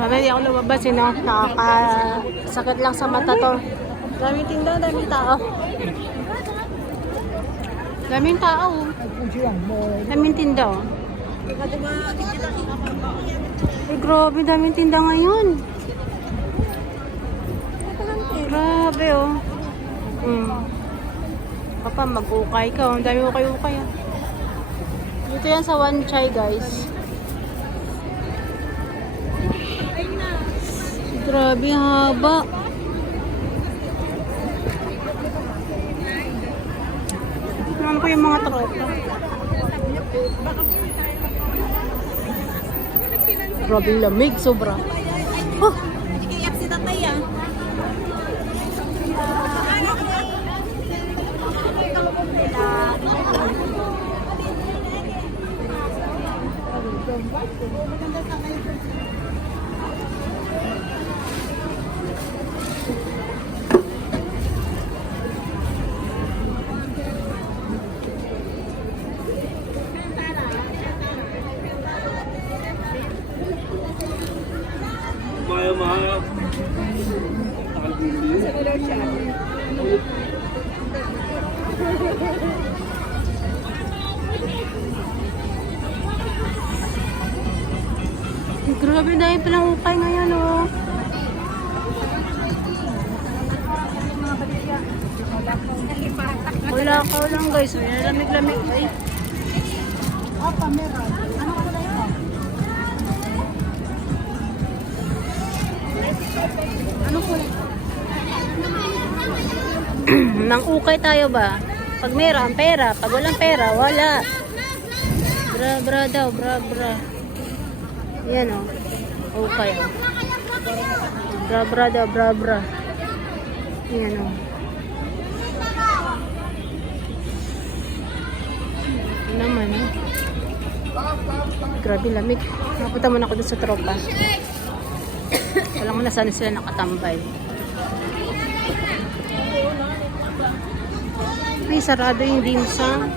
Sabi, hindi ako lumabas, no? Nakakasakit lang sa mata to. Daming tinda, daming tao. Daming tao. Daming tinda, oh. Ay, grabe, daming tinda ngayon. Grabe, oh. Papa, mag-ukay ka, oh. Ang dami ukay-ukay, oh. Dito yan sa One Chai, guys. Grabe, haba. Tignan ko yung mga tropa. Grabe, lamig, sobra. Oh! Iyak si tatay, ah. Grabe, dahil palang ukay ngayon, oh. Wala ka lang, guys. May lamig-lamig, ay. Ano po? Nang ukay tayo ba? Pag meron, pera. Pag walang pera, wala. Bra daw, bra. Yan, oh. Okay, oh. Bra daw, bra. Yan, oh. Ito naman, oh. Grabe lamig. Napunta muna ako dun sa tropa. Alam mo na saan sila nakatambay. Ay, sarado yung dimsum.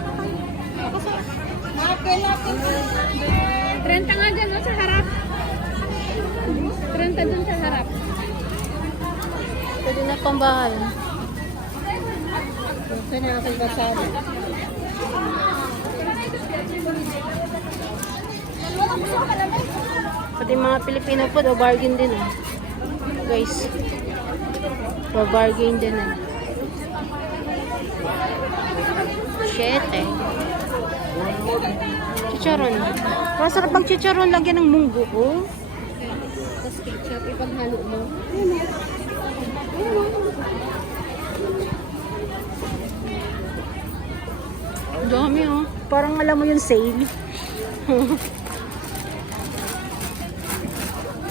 30 nga dyan, no, sa harap. 30 dun sa harap. Pwede na pang bahay. Ito na aking kasama. Pati mga Pilipino po, bargain din, eh. Guys. Bargain din, eh. Shit, eh. Chicharon. Masarap pag chicharon, lagyan ng munggo, oh. Tapos ketchup, ipaghalo mo. Dami, oh. Parang alam mo yung sale.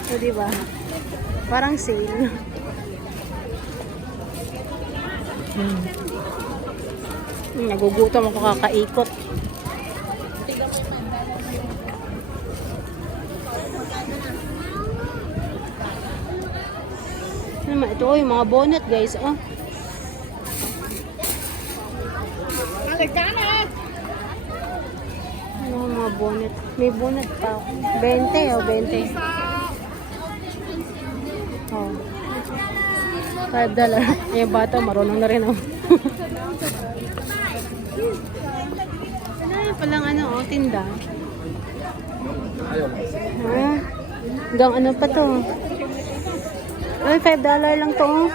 So, diba? Parang sale. Nagugutom ako kakaikot. Ito, oh, yung mga bonnet, guys, oh. Ano mga bonnet? May bonnet pa ako. 20, oh, 20. Oh. $5. Yung bata, marunong na rin, oh. Ano yung palang, ano, oh, tinda. Ah, hanggang ano pa to? Ay, $5 lang to, oh.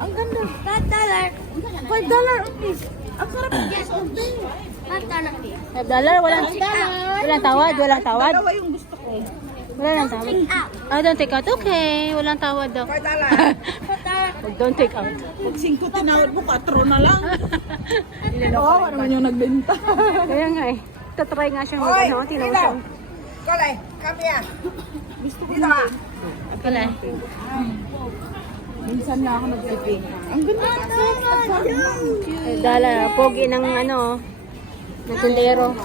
Ang ganda. $5. $5 okay. Ang sarap. Yes, okay. $5? Walang tawad? Walang tawad? Dalawa yung gusto ko. Wala lang tawad. Ah, don't take out. Okay. Walang tawad daw. Don't take out. Pag 5 tinawad mo, 4 na lang. Oo, ano man yung nagbenta. Kaya nga eh. Tatry nga siyang mag-ano. Tinaw siyang. Kole, come here. Gusto ko Dito na. ka. Pala. Minsan na ako nagpiping. Ang ganda kasi. $5. Pogi ng ano. Ng tindero.